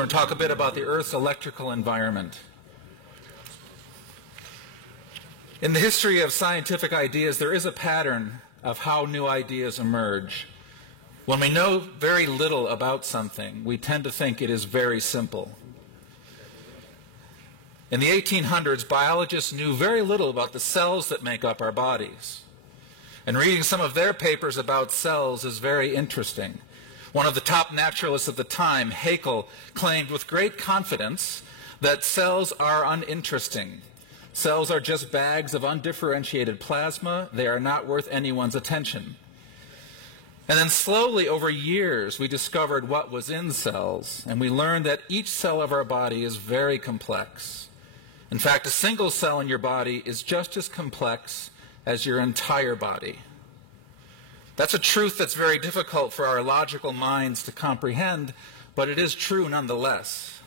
we're going to talk a bit about the Earth's electrical environment. In the history of scientific ideas, there is a pattern of how new ideas emerge. When we know very little about something, we tend to think it is very simple. In the 1800s, biologists knew very little about the cells that make up our bodies. And reading some of their papers about cells is very interesting. One of the top naturalists of the time, Haeckel, claimed with great confidence that cells are uninteresting. Cells are just bags of undifferentiated plasma. They are not worth anyone's attention. And then slowly, over years, we discovered what was in cells, and we learned that each cell of our body is very complex. In fact, a single cell in your body is just as complex as your entire body. That's a truth that's very difficult for our logical minds to comprehend, but it is true nonetheless.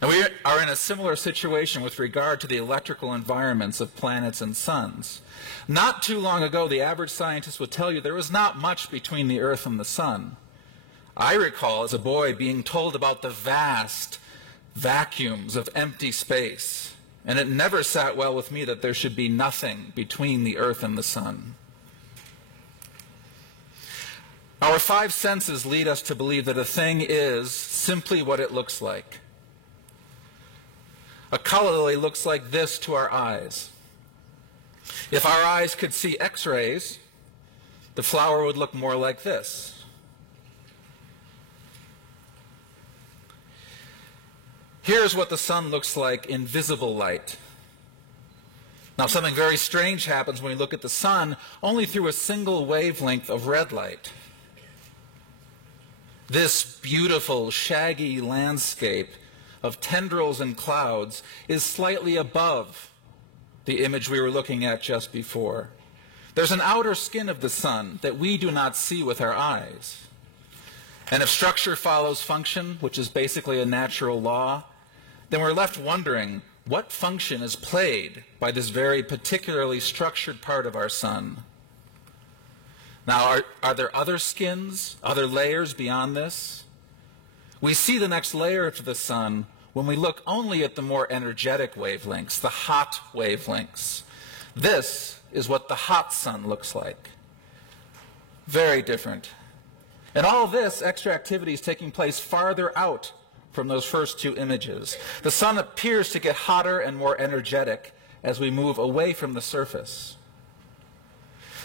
And we are in a similar situation with regard to the electrical environments of planets and suns. Not too long ago, the average scientist would tell you there was not much between the Earth and the sun. I recall as a boy being told about the vast vacuums of empty space, and it never sat well with me that there should be nothing between the Earth and the sun. Our five senses lead us to believe that a thing is simply what it looks like. A calla lily looks like this to our eyes. If our eyes could see X-rays, the flower would look more like this. Here's what the sun looks like in visible light. Now, something very strange happens when we look at the sun only through a single wavelength of red light. This beautiful, shaggy landscape of tendrils and clouds is slightly above the image we were looking at just before. There's an outer skin of the sun that we do not see with our eyes. And if structure follows function, which is basically a natural law, then we're left wondering what function is played by this very particularly structured part of our sun. Now, are there other skins, other layers beyond this? We see the next layer to the sun when we look only at the more energetic wavelengths, the hot wavelengths. This is what the hot sun looks like. Very different. And all of this extra activity is taking place farther out from those first two images. The sun appears to get hotter and more energetic as we move away from the surface.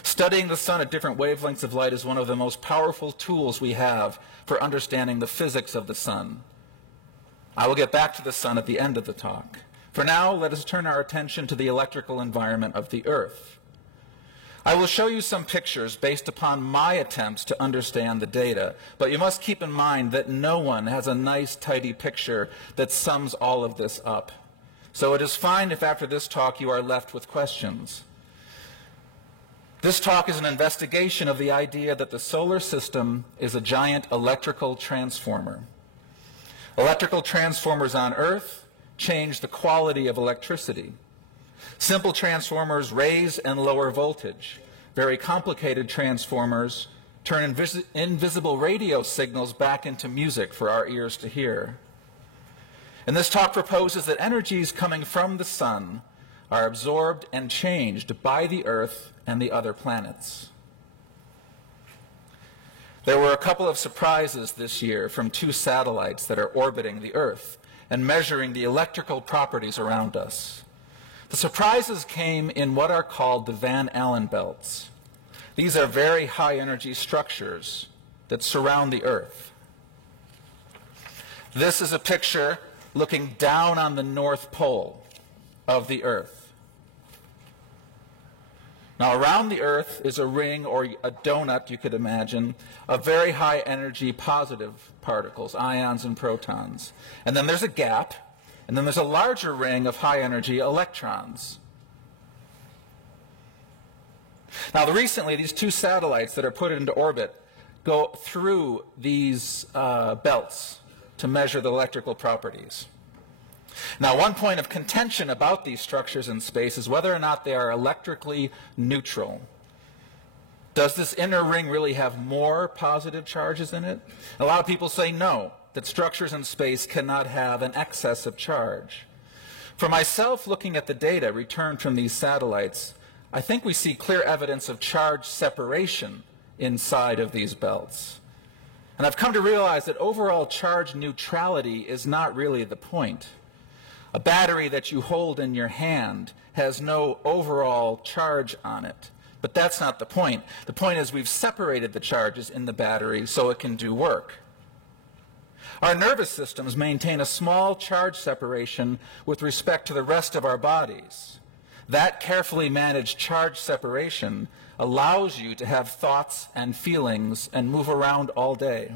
Studying the sun at different wavelengths of light is one of the most powerful tools we have for understanding the physics of the sun. I will get back to the sun at the end of the talk. For now, let us turn our attention to the electrical environment of the Earth. I will show you some pictures based upon my attempts to understand the data, but you must keep in mind that no one has a nice, tidy picture that sums all of this up. So it is fine if after this talk you are left with questions. This talk is an investigation of the idea that the solar system is a giant electrical transformer. Electrical transformers on Earth change the quality of electricity. Simple transformers raise and lower voltage. Very complicated transformers turn invisible radio signals back into music for our ears to hear. And this talk proposes that energies coming from the sun are absorbed and changed by the Earth and the other planets. There were a couple of surprises this year from two satellites that are orbiting the Earth and measuring the electrical properties around us. The surprises came in what are called the Van Allen belts. These are very high-energy structures that surround the Earth. This is a picture looking down on the North Pole of the Earth. Now, around the Earth is a ring or a donut, you could imagine, of very high-energy positive particles, ions and protons. And then there's a gap, and then there's a larger ring of high-energy electrons. Now, recently, these two satellites that are put into orbit go through these belts to measure the electrical properties. Now, one point of contention about these structures in space is whether or not they are electrically neutral. Does this inner ring really have more positive charges in it? A lot of people say no. that structures in space cannot have an excess of charge. For myself, looking at the data returned from these satellites, I think we see clear evidence of charge separation inside of these belts. And I've come to realize that overall charge neutrality is not really the point. A battery that you hold in your hand has no overall charge on it. But that's not the point. The point is we've separated the charges in the battery so it can do work. Our nervous systems maintain a small charge separation with respect to the rest of our bodies. That carefully managed charge separation allows you to have thoughts and feelings and move around all day.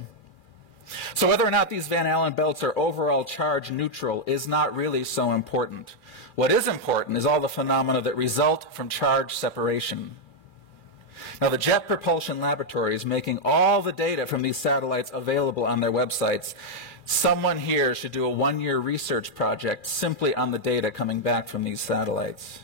So whether or not these Van Allen belts are overall charge neutral is not really so important. What is important is all the phenomena that result from charge separation. Now, the Jet Propulsion Laboratory is making all the data from these satellites available on their websites. Someone here should do a one-year research project simply on the data coming back from these satellites.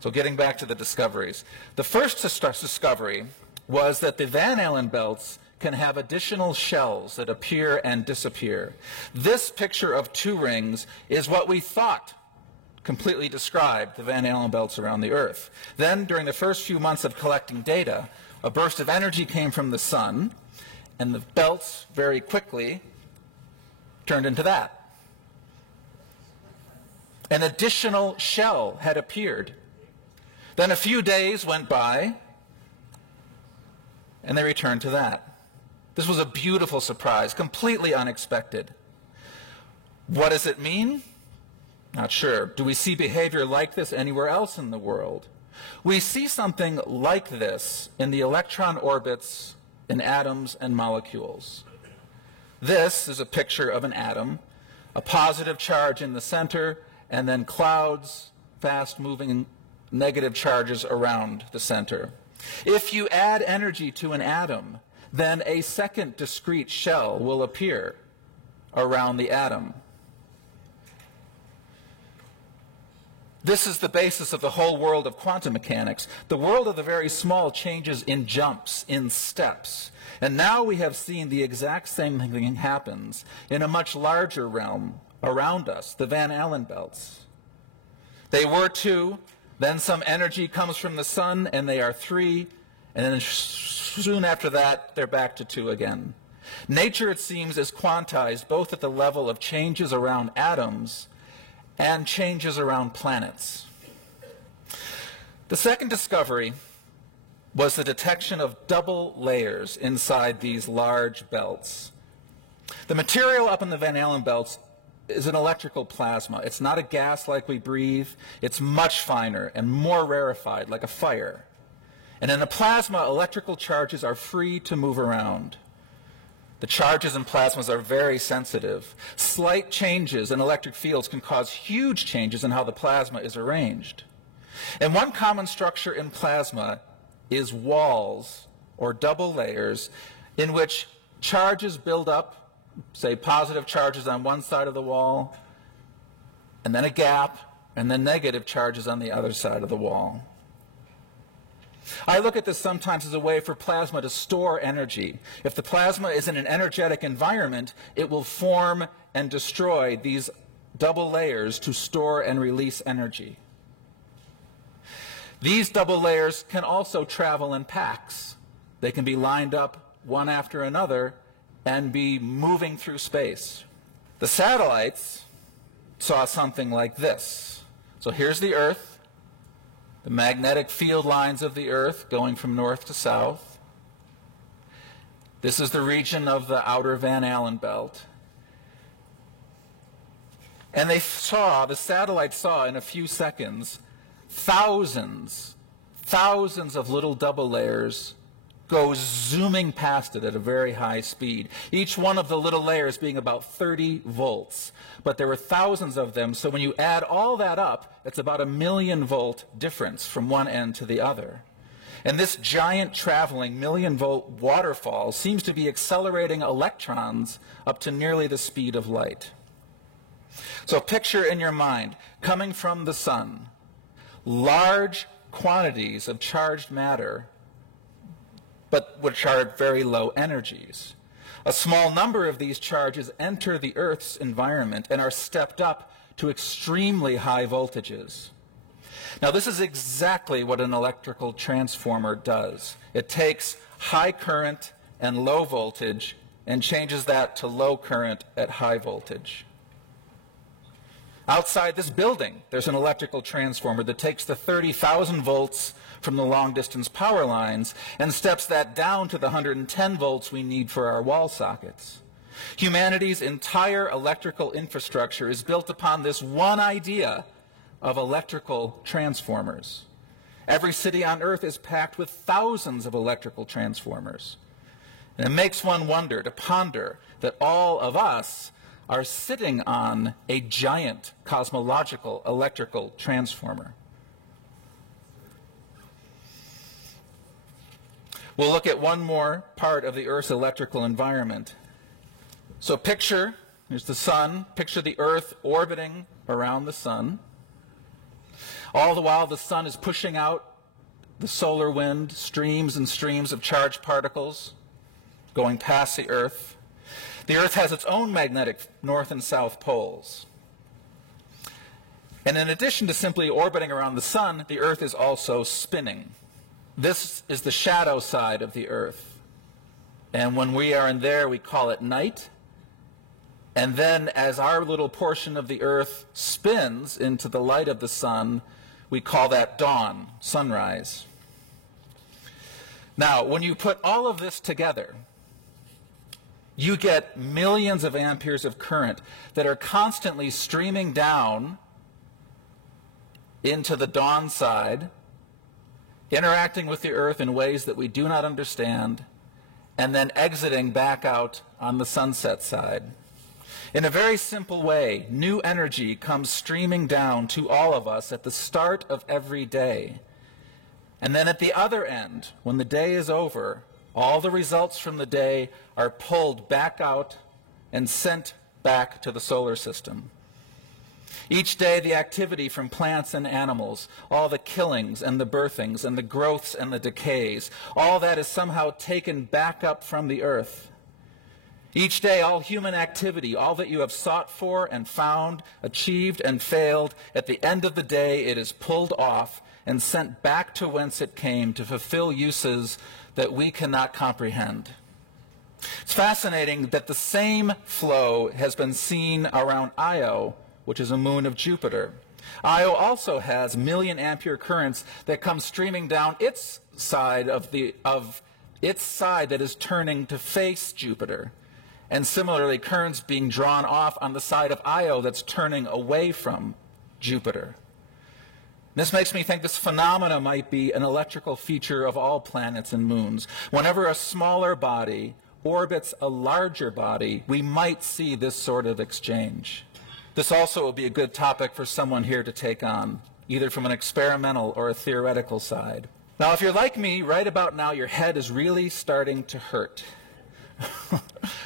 So getting back to the discoveries. The first discovery was that the Van Allen belts can have additional shells that appear and disappear. This picture of two rings is what we thought completely described the Van Allen belts around the Earth. Then, during the first few months of collecting data, a burst of energy came from the sun, and the belts very quickly turned into that. An additional shell had appeared. Then a few days went by, and they returned to that. This was a beautiful surprise, completely unexpected. What does it mean? Not sure. Do we see behavior like this anywhere else in the world? We see something like this in the electron orbits in atoms and molecules. This is a picture of an atom, a positive charge in the center, and then clouds, fast-moving negative charges around the center. If you add energy to an atom, then a second discrete shell will appear around the atom. This is the basis of the whole world of quantum mechanics. The world of the very small changes in jumps, in steps. And now we have seen the exact same thing happens in a much larger realm around us, the Van Allen belts. They were two, then some energy comes from the sun, and they are three, and then soon after that, they're back to two again. Nature, it seems, is quantized both at the level of changes around atoms and changes around planets. The second discovery was the detection of double layers inside these large belts. The material up in the Van Allen belts is an electrical plasma. It's not a gas like we breathe. It's much finer and more rarefied, like a fire. And in a plasma, electrical charges are free to move around. The charges in plasmas are very sensitive. Slight changes in electric fields can cause huge changes in how the plasma is arranged. And one common structure in plasma is walls, or double layers, in which charges build up, say positive charges on one side of the wall, and then a gap, and then negative charges on the other side of the wall. I look at this sometimes as a way for plasma to store energy. If the plasma is in an energetic environment, it will form and destroy these double layers to store and release energy. These double layers can also travel in packs. They can be lined up one after another and be moving through space. The satellites saw something like this. So here's the Earth. The magnetic field lines of the Earth going from north to south. This is the region of the outer Van Allen belt. And the satellite saw in a few seconds, thousands of little double layers go zooming past it at a very high speed, each one of the little layers being about 30 volts. But there were thousands of them, so when you add all that up, it's about a 1,000,000-volt difference from one end to the other. And this giant traveling 1,000,000-volt waterfall seems to be accelerating electrons up to nearly the speed of light. So picture in your mind, coming from the sun, large quantities of charged matter, but which are at very low energies. A small number of these charges enter the Earth's environment and are stepped up to extremely high voltages. Now, this is exactly what an electrical transformer does. It takes high current and low voltage and changes that to low current at high voltage. Outside this building, there's an electrical transformer that takes the 30,000 volts from the long-distance power lines and steps that down to the 110 volts we need for our wall sockets. Humanity's entire electrical infrastructure is built upon this one idea of electrical transformers. Every city on Earth is packed with thousands of electrical transformers. And it makes one wonder, to ponder, that all of us are sitting on a giant cosmological electrical transformer. We'll look at one more part of the Earth's electrical environment. So picture, here's the sun, picture the Earth orbiting around the sun. All the while the sun is pushing out the solar wind, streams and streams of charged particles going past the Earth. The Earth has its own magnetic north and south poles. And in addition to simply orbiting around the sun, the Earth is also spinning. This is the shadow side of the Earth. And when we are in there, we call it night. And then as our little portion of the Earth spins into the light of the sun, we call that dawn, sunrise. Now, when you put all of this together, you get millions of amperes of current that are constantly streaming down into the dawn side, interacting with the Earth in ways that we do not understand, and then exiting back out on the sunset side. In a very simple way, new energy comes streaming down to all of us at the start of every day. And then at the other end, when the day is over, all the results from the day are pulled back out and sent back to the solar system. Each day, the activity from plants and animals, all the killings and the birthings and the growths and the decays, all that is somehow taken back up from the Earth. Each day, all human activity, all that you have sought for and found, achieved and failed, at the end of the day, it is pulled off and sent back to whence it came to fulfill uses that we cannot comprehend. It's fascinating that the same flow has been seen around Io, which is a moon of Jupiter. Io also has million ampere currents that come streaming down its side of its side that is turning to face Jupiter. And similarly, currents being drawn off on the side of Io that's turning away from Jupiter. This makes me think this phenomena might be an electrical feature of all planets and moons. Whenever a smaller body orbits a larger body, we might see this sort of exchange. This also will be a good topic for someone here to take on, either from an experimental or a theoretical side. Now, if you're like me, right about now, your head is really starting to hurt.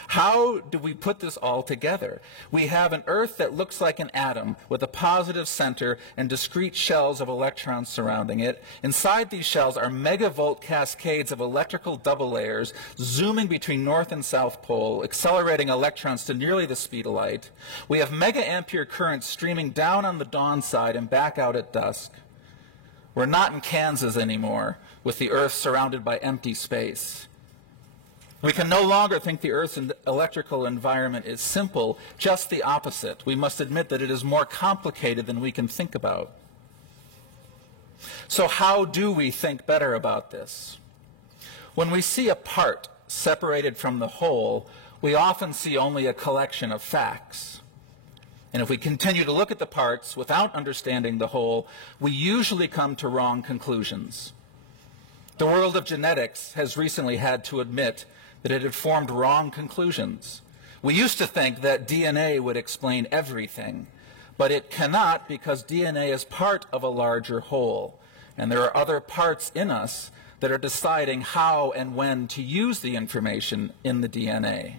How do we put this all together? We have an Earth that looks like an atom with a positive center and discrete shells of electrons surrounding it. Inside these shells are megavolt cascades of electrical double layers zooming between north and south pole, accelerating electrons to nearly the speed of light. We have mega ampere currents streaming down on the dawn side and back out at dusk. We're not in Kansas anymore, with the Earth surrounded by empty space. We can no longer think the Earth's electrical environment is simple, just the opposite. We must admit that it is more complicated than we can think about. So how do we think better about this? When we see a part separated from the whole, we often see only a collection of facts. And if we continue to look at the parts without understanding the whole, we usually come to wrong conclusions. The world of genetics has recently had to admit that it had formed wrong conclusions. We used to think that DNA would explain everything, but it cannot because DNA is part of a larger whole, and there are other parts in us that are deciding how and when to use the information in the DNA.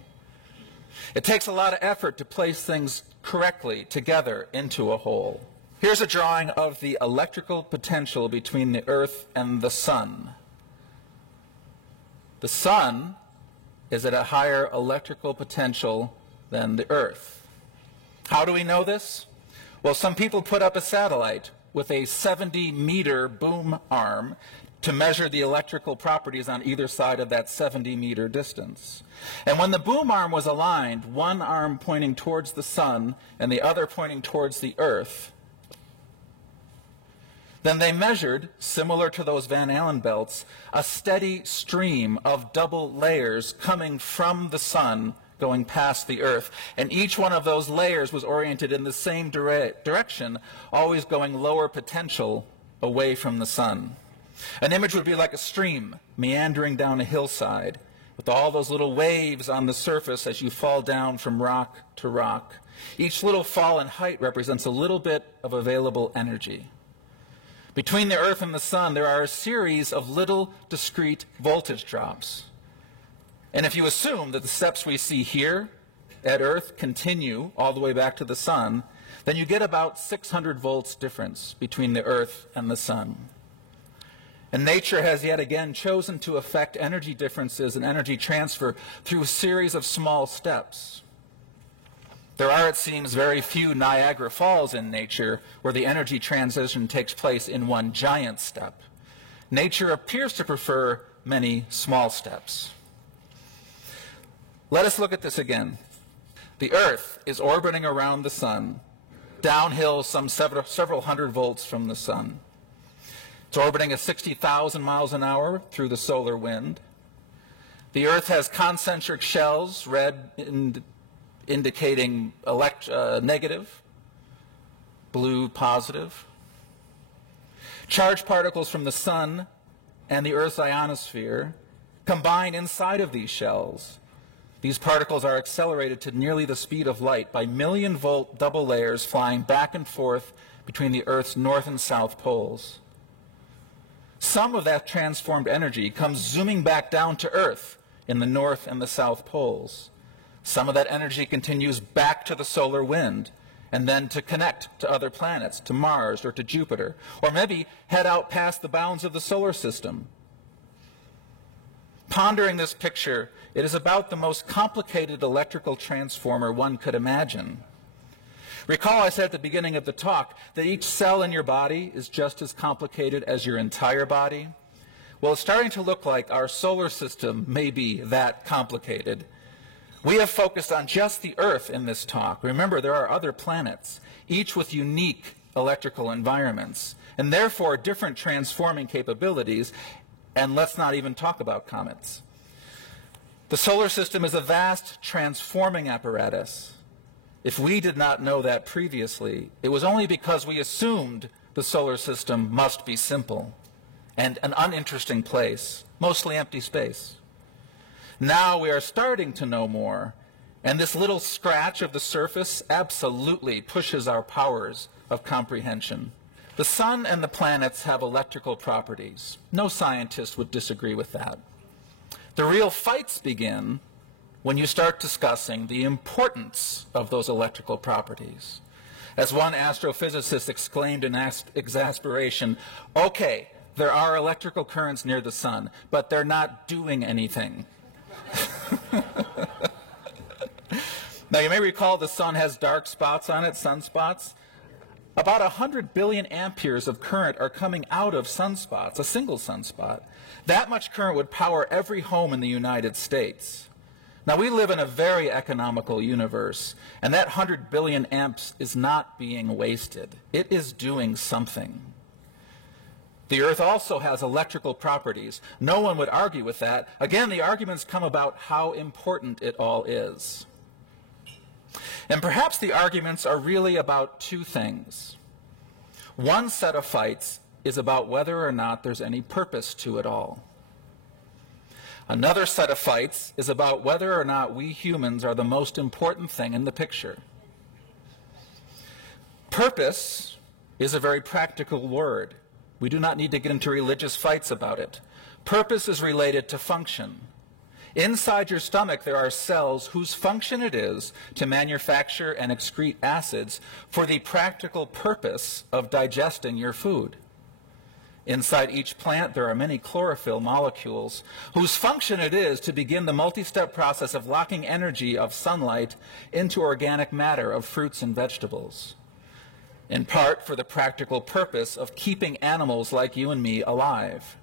It takes a lot of effort to place things correctly together into a whole. Here's a drawing of the electrical potential between the Earth and the sun. The sun is at a higher electrical potential than the Earth. How do we know this? Well, some people put up a satellite with a 70-meter boom arm to measure the electrical properties on either side of that 70-meter distance. And when the boom arm was aligned, one arm pointing towards the sun and the other pointing towards the Earth, then they measured, similar to those Van Allen belts, a steady stream of double layers coming from the sun going past the Earth. And each one of those layers was oriented in the same direction, always going lower potential away from the sun. An image would be like a stream meandering down a hillside with all those little waves on the surface as you fall down from rock to rock. Each little fall in height represents a little bit of available energy. Between the Earth and the sun, there are a series of little discrete voltage drops. And if you assume that the steps we see here at Earth continue all the way back to the sun, then you get about 600 volts difference between the Earth and the sun. And nature has yet again chosen to affect energy differences and energy transfer through a series of small steps. There are, it seems, very few Niagara Falls in nature where the energy transition takes place in one giant step. Nature appears to prefer many small steps. Let us look at this again. The Earth is orbiting around the sun, downhill some several hundred volts from the sun. It's orbiting at 60,000 miles an hour through the solar wind. The Earth has concentric shells, red indicating negative, blue positive. Charged particles from the sun and the Earth's ionosphere combine inside of these shells. These particles are accelerated to nearly the speed of light by million-volt double layers flying back and forth between the Earth's north and south poles. Some of that transformed energy comes zooming back down to Earth in the north and the south poles. Some of that energy continues back to the solar wind and then to connect to other planets, to Mars or to Jupiter, or maybe head out past the bounds of the solar system. Pondering this picture, it is about the most complicated electrical transformer one could imagine. Recall I said at the beginning of the talk that each cell in your body is just as complicated as your entire body. Well, it's starting to look like our solar system may be that complicated. We have focused on just the Earth in this talk. Remember, there are other planets, each with unique electrical environments, and therefore different transforming capabilities, and let's not even talk about comets. The solar system is a vast transforming apparatus. If we did not know that previously, it was only because we assumed the solar system must be simple and an uninteresting place, mostly empty space. Now we are starting to know more, and this little scratch of the surface absolutely pushes our powers of comprehension. The sun and the planets have electrical properties. No scientist would disagree with that. The real fights begin when you start discussing the importance of those electrical properties. As one astrophysicist exclaimed in exasperation, okay, there are electrical currents near the sun, but they're not doing anything. Now, you may recall the sun has dark spots on it, sunspots. About 100 billion amperes of current are coming out of sunspots, a single sunspot. That much current would power every home in the United States. Now, we live in a very economical universe, and that 100 billion amps is not being wasted. It is doing something. The Earth also has electrical properties. No one would argue with that. Again, the arguments come about how important it all is. And perhaps the arguments are really about two things. One set of fights is about whether or not there's any purpose to it all. Another set of fights is about whether or not we humans are the most important thing in the picture. Purpose is a very practical word. We do not need to get into religious fights about it. Purpose is related to function. Inside your stomach, there are cells whose function it is to manufacture and excrete acids for the practical purpose of digesting your food. Inside each plant, there are many chlorophyll molecules whose function it is to begin the multi-step process of locking energy of sunlight into organic matter of fruits and vegetables, in part for the practical purpose of keeping animals like you and me alive.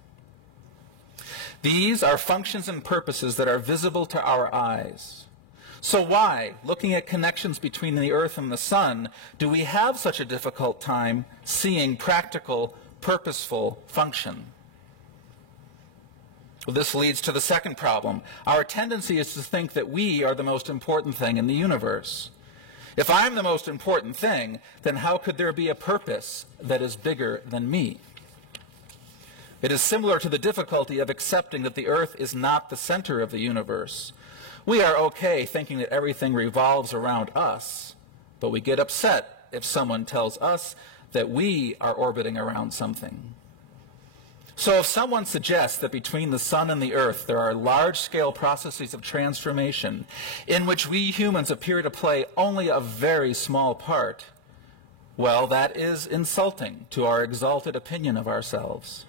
These are functions and purposes that are visible to our eyes. So why, looking at connections between the earth and the sun, do we have such a difficult time seeing practical, purposeful function? Well, this leads to the second problem. Our tendency is to think that we are the most important thing in the universe. If I'm the most important thing, then how could there be a purpose that is bigger than me? It is similar to the difficulty of accepting that the earth is not the center of the universe. We are okay thinking that everything revolves around us, but we get upset if someone tells us that we are orbiting around something. So if someone suggests that between the sun and the earth there are large-scale processes of transformation in which we humans appear to play only a very small part, well, that is insulting to our exalted opinion of ourselves.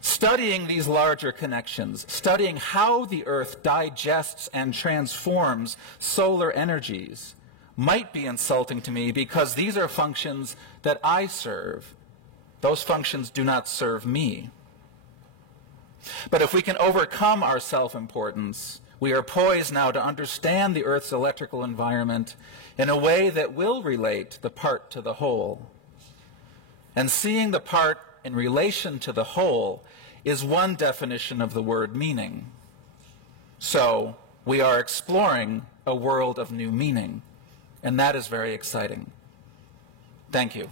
Studying these larger connections, studying how the earth digests and transforms solar energies, might be insulting to me because these are functions that I serve. Those functions do not serve me. But if we can overcome our self-importance, we are poised now to understand the Earth's electrical environment in a way that will relate the part to the whole. And seeing the part in relation to the whole is one definition of the word meaning. So we are exploring a world of new meaning, and that is very exciting. Thank you.